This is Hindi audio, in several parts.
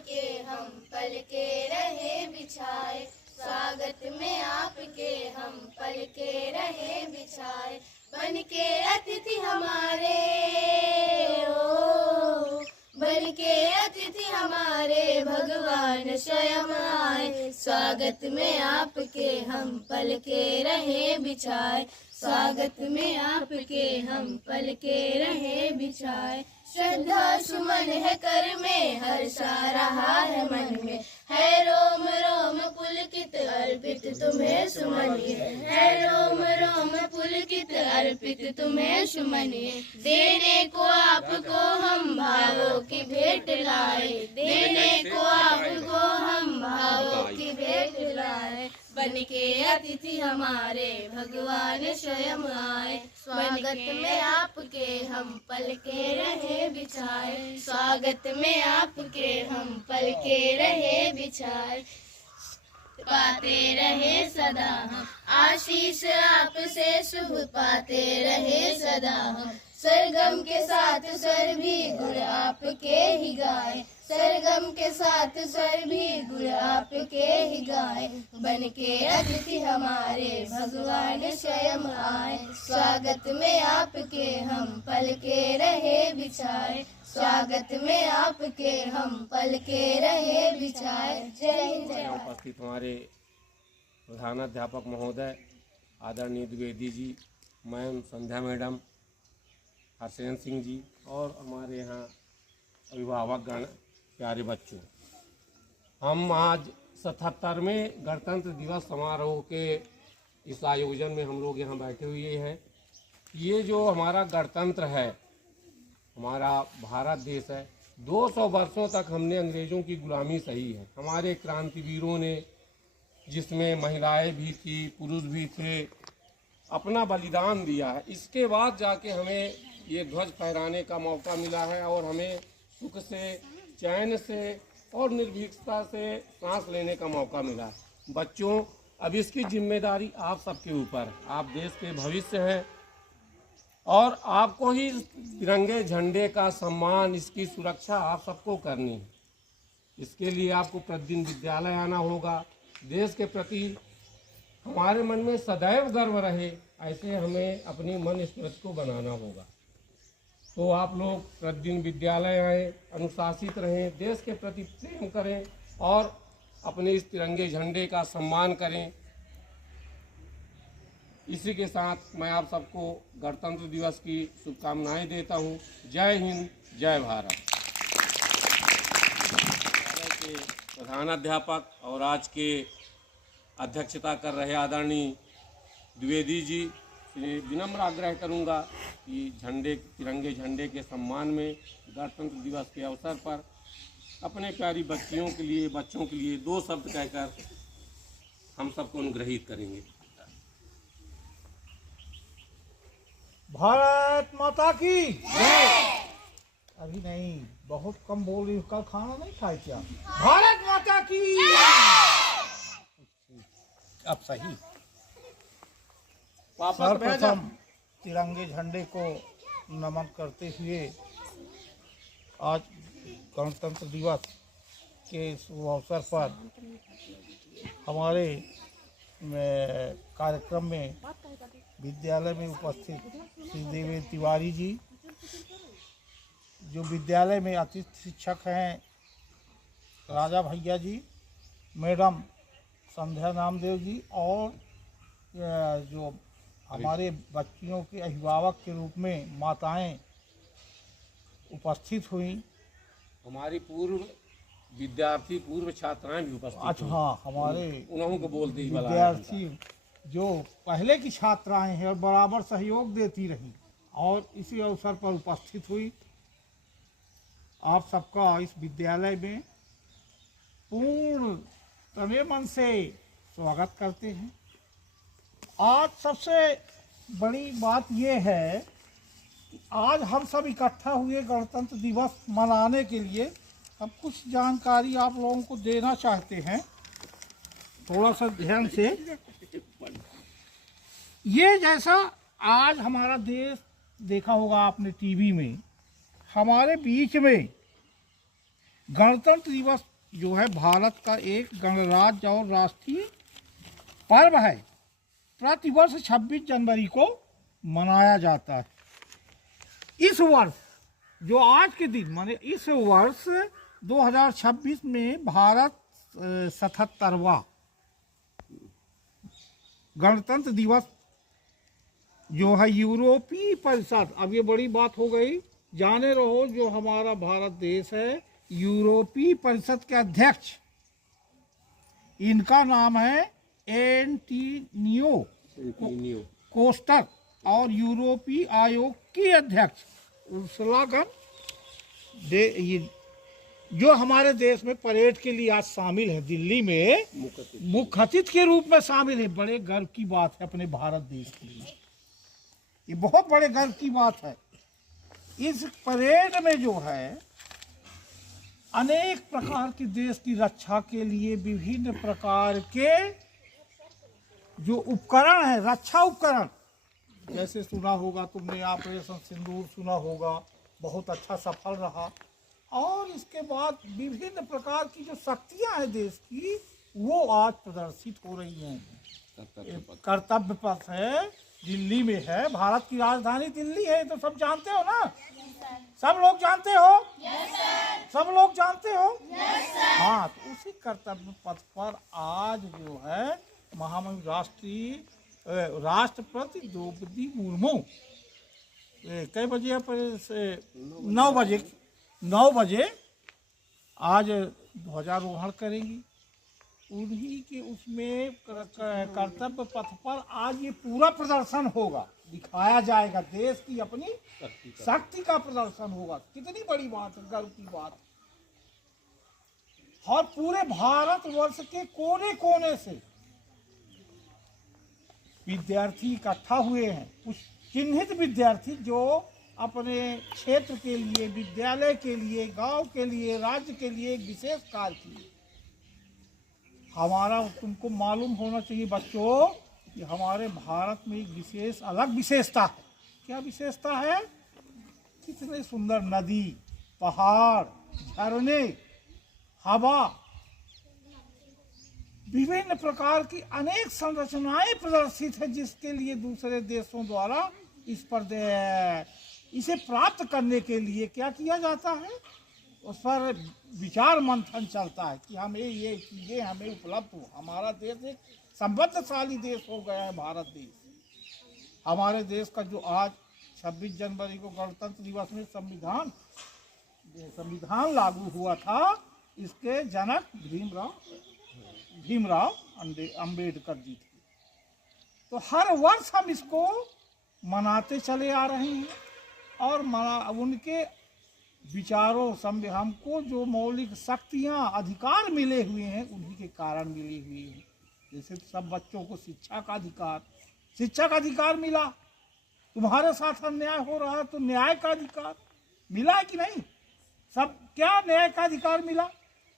आपके हम पल के रहे बिछाए, स्वागत में आपके हम पल के रहे बिछाए। बन के अतिथि हमारे ओ, बन के अतिथि हमारे भगवान स्वयं आए, स्वागत में आपके हम पल के रहे बिछाए, स्वागत में आपके हम पल के रहे बिछाए। श्रद्धा सुमन है कर में, हर्षा रहा है मन में, है रोम रोम पुलकित अर्पित तुम्हें सुमनिए, है रोम रोम पुलकित अर्पित तुम्हें सुमनिए। देने को आपको हम भावों की भेंट लाए, देने को आपको हम भावों की भेंट लाए। बन के अतिथि हमारे भगवान स्वयं आए, स्वागत में आपके हम पल के रहे बिछाए, स्वागत में आपके हम पल के रहे बिछाए। पाते रहे सदा हम आशीष आपसे, शुभ पाते रहे सदा हम। सरगम के साथ स्वर भी गुण आपके ही गाए, सरगम के साथ स्वर भी गुण आपके ही गाए। बन के अतिथि हमारे भगवान स्वयं आए, स्वागत में आपके हम पल के रहे बिछाए, स्वागत में आपके हम पल के रहे बिछाए। जय हिंद जय भारत। उपस्थित हमारे प्रधानाध्यापक महोदय आदरणीय द्विवेदी जी, मैम संध्या मैडम, हरसेन सिंह जी और हमारे यहाँ अभिभावक गण, प्यारे बच्चों, हम आज 77वें गणतंत्र दिवस समारोह के इस आयोजन में हम लोग यहाँ बैठे हुए हैं। ये जो हमारा गणतंत्र है, हमारा भारत देश है, 200 वर्षों तक हमने अंग्रेज़ों की गुलामी सही है। हमारे क्रांतिवीरों ने, जिसमें महिलाएं भी थी, पुरुष भी थे, अपना बलिदान दिया है। इसके बाद जाके हमें ये ध्वज फहराने का मौका मिला है और हमें सुख से, चैन से और निर्भीकता से सांस लेने का मौका मिला है। बच्चों, अब इसकी जिम्मेदारी आप सबके ऊपर है। आप देश के भविष्य हैं और आपको ही तिरंगे झंडे का सम्मान, इसकी सुरक्षा आप सबको करनी है। इसके लिए आपको प्रतिदिन विद्यालय आना होगा। देश के प्रति हमारे मन में सदैव गर्व रहे, ऐसे हमें अपनी मन स्मृति को बनाना होगा। तो आप लोग प्रतिदिन विद्यालय आएँ, अनुशासित रहें, देश के प्रति प्रेम करें और अपने इस तिरंगे झंडे का सम्मान करें। इसी के साथ मैं आप सबको गणतंत्र दिवस की शुभकामनाएं देता हूं। जय हिंद, जय भारत। के प्रधानाध्यापक और आज के अध्यक्षता कर रहे आदरणीय द्विवेदी जी से विनम्र आग्रह करूंगा कि तिरंगे झंडे के सम्मान में गणतंत्र दिवस के अवसर पर अपने प्यारी बच्चियों के लिए, बच्चों के लिए 2 शब्द कहकर हम सबको अनुग्रहित करेंगे। भारत माता की जय। अभी नहीं, बहुत कम बोल रही, कल खाना नहीं खाए क्या? भारत माता की अब सही। सर्वप्रथम तिरंगे झंडे को नमन करते हुए आज गणतंत्र दिवस के शुभ अवसर पर हमारे कार्यक्रम में विद्यालय में उपस्थित श्री देवेंद्र तिवारी जी, जो विद्यालय में अतिथि शिक्षक हैं राजा भैया जी, मैडम संध्या नामदेव जी और जो हमारे बच्चियों के अभिभावक के रूप में माताएं उपस्थित हुई। हमारी पूर्व विद्यार्थी, पूर्व छात्राएं भी उपस्थित। अच्छा हाँ, हमारे उन्होंने बोलते ही विद्यार्थी जो पहले की छात्राएं हैं और बराबर सहयोग देती रही और इसी अवसर पर उपस्थित हुई। आप सबका इस विद्यालय में पूर्ण तने मन से स्वागत करते हैं। आज सबसे बड़ी बात यह है कि आज हम सब इकट्ठा हुए गणतंत्र दिवस मनाने के लिए। हम कुछ जानकारी आप लोगों को देना चाहते हैं, थोड़ा सा ध्यान से। ये जैसा आज हमारा देश देखा होगा आपने टीवी में, हमारे बीच में गणतंत्र दिवस जो है भारत का एक गणराज्य और राष्ट्रीय पर्व है। प्रतिवर्ष 26 जनवरी को मनाया जाता है। इस वर्ष जो आज के दिन माने इस वर्ष 2026 में भारत 77वां गणतंत्र दिवस जो है यूरोपीय परिषद, अब ये बड़ी बात हो गई, जाने रहो जो हमारा भारत देश है यूरोपीय परिषद के अध्यक्ष, इनका नाम है एंटोनियो कोस्टा और यूरोपीय आयोग की अध्यक्ष उर्सुला जो हमारे देश में परेड के लिए आज शामिल है, दिल्ली में मुख्य अतिथि के रूप में शामिल है। बड़े गर्व की बात है अपने भारत देश के लिए, ये बहुत बड़े गर्व की बात है। इस परेड में जो है अनेक प्रकार के देश की रक्षा के लिए विभिन्न प्रकार के जो उपकरण है, रक्षा उपकरण, जैसे सुना होगा तुमने ऑपरेशन सिंदूर सुना होगा, बहुत अच्छा सफल रहा। और इसके बाद विभिन्न प्रकार की जो शक्तियां हैं देश की, वो आज प्रदर्शित हो रही हैं। कर्तव्य पथ है, दिल्ली में है, भारत की राजधानी दिल्ली है, तो सब जानते हो ना, सब लोग जानते हो, सब लोग जानते हो। हाँ, तो उसी कर्तव्य पथ पर आज जो है महामहिम राष्ट्रपति द्रौपदी मुर्मू कई बजे से 9 बजे आज ध्वजारोहण करेंगी। उन्हीं के उसमें कर्तव्य पथ पर आज ये पूरा प्रदर्शन होगा, दिखाया जाएगा, देश की अपनी शक्ति का प्रदर्शन होगा। कितनी बड़ी बात है, गर्व की बात। और पूरे भारतवर्ष के कोने कोने से विद्यार्थी इकट्ठा हुए हैं, कुछ चिन्हित विद्यार्थी जो अपने क्षेत्र के लिए, विद्यालय के लिए, गांव के लिए, राज्य के लिए एक विशेष कार्य किए। हमारा तुमको मालूम होना चाहिए बच्चों कि हमारे भारत में एक विशेष अलग विशेषता है। क्या विशेषता है? कितने सुंदर नदी, पहाड़, झरने, हवा, विभिन्न प्रकार की अनेक संरचनाएं प्रदर्शित है, जिसके लिए दूसरे देशों द्वारा इसे प्राप्त करने के लिए क्या किया जाता है, उस पर विचार मंथन चलता है कि हमें ये चीज़ें हमें उपलब्ध हो। हमारा देश एक समृद्धशाली देश हो गया है भारत देश। हमारे देश का जो आज 26 जनवरी को गणतंत्र दिवस में संविधान लागू हुआ था, इसके जनक भीमराव अंबेडकर जी थे। तो हर वर्ष हम इसको मनाते चले आ रहे हैं और उनके विचारों हमको जो मौलिक शक्तियाँ, अधिकार मिले हुए हैं, उन्हीं के कारण मिले हुए हैं। जैसे सब बच्चों को शिक्षा का अधिकार मिला। तुम्हारे साथ अन्याय हो रहा है तो न्याय का अधिकार मिला है कि नहीं? सब क्या न्याय का अधिकार मिला?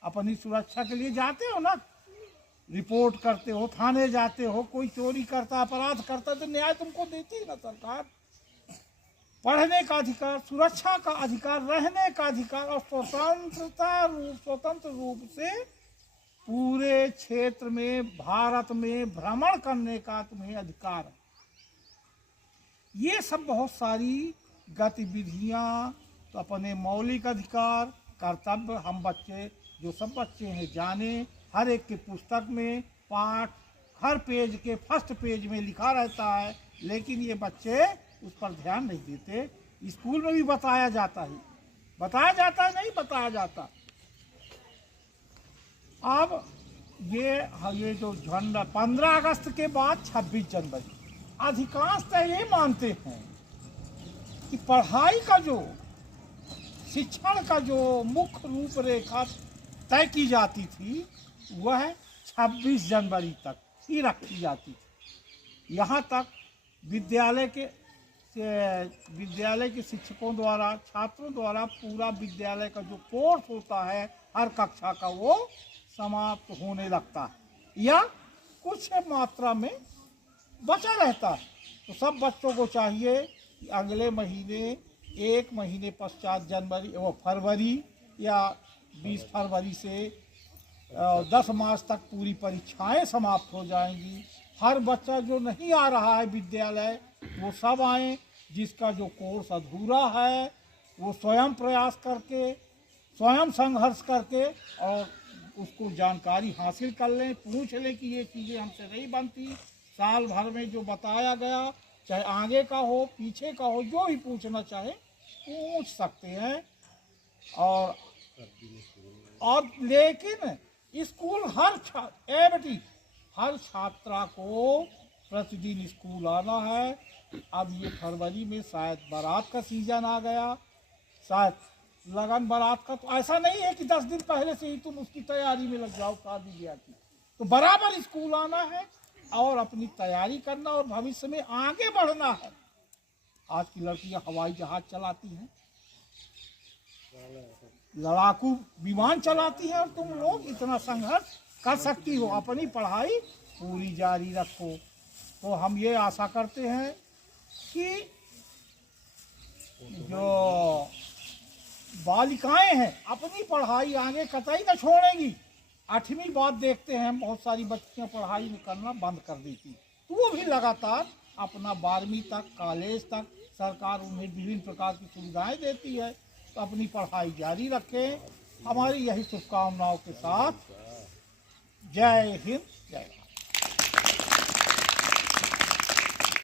अपनी सुरक्षा के लिए जाते हो ना, रिपोर्ट करते हो, थाने जाते हो, कोई चोरी करता, अपराध करता, तो न्याय तुमको देती है ना सरकार। पढ़ने का अधिकार, सुरक्षा का अधिकार, रहने का अधिकार और स्वतंत्र रूप से पूरे क्षेत्र में, भारत में भ्रमण करने का तुम्हें अधिकार है। ये सब बहुत सारी गतिविधियां तो अपने मौलिक अधिकार, कर्तव्य हम बच्चे, जो सब बच्चे हैं, जाने। हर एक की पुस्तक में पाठ हर पेज के फर्स्ट पेज में लिखा रहता है, लेकिन ये बच्चे उस पर ध्यान नहीं देते। स्कूल में भी बताया जाता है, नहीं बताया जाता। अब ये जो झंडा 15 अगस्त के बाद 26 जनवरी, अधिकांशतः ये मानते हैं कि पढ़ाई का जो, शिक्षण का जो मुख्य रूपरेखा तय की जाती थी, वह 26 जनवरी तक ही रखी जाती थी। यहाँ तक विद्यालय के शिक्षकों द्वारा, छात्रों द्वारा पूरा विद्यालय का जो कोर्स होता है हर कक्षा का, वो समाप्त होने लगता है या कुछ मात्रा में बचा रहता है। तो सब बच्चों को चाहिए कि अगले महीने, 1 महीने पश्चात फरवरी या 20 फरवरी से 10 मार्च तक पूरी परीक्षाएं समाप्त हो जाएंगी। हर बच्चा जो नहीं आ रहा है विद्यालय वो सब आए, जिसका जो कोर्स अधूरा है वो स्वयं प्रयास करके, स्वयं संघर्ष करके और उसको जानकारी हासिल कर लें, पूछ लें कि ये चीज़ें हमसे नहीं बनती। साल भर में जो बताया गया, चाहे आगे का हो पीछे का हो, जो भी पूछना चाहे पूछ सकते हैं। और लेकिन स्कूल हर बेटी हर छात्रा को प्रतिदिन स्कूल आना है। अब ये फरवरी में शायद बारात का सीजन आ गया, शायद लगन बारात का, तो ऐसा नहीं है कि 10 दिन पहले से ही तुम उसकी तैयारी में लग जाओ शादी ब्याह की। तो बराबर स्कूल आना है और अपनी तैयारी करना और भविष्य में आगे बढ़ना है। आज की लड़कियां हवाई जहाज चलाती हैं, लड़ाकू विमान चलाती हैं, और तुम लोग इतना संघर्ष कर सकती हो। अपनी पढ़ाई पूरी जारी रखो। तो हम ये आशा करते हैं कि जो बालिकाएं हैं अपनी पढ़ाई आगे कतई न छोड़ेंगी। 8वीं बाद देखते हैं बहुत सारी बच्चियां पढ़ाई करना बंद कर देती, तो वो भी लगातार अपना 12वीं तक, कॉलेज तक सरकार उन्हें विभिन्न प्रकार की सुविधाएं देती है, तो अपनी पढ़ाई जारी रखें। हमारी यही शुभकामनाओं के साथ जय हिंद, जय भारत।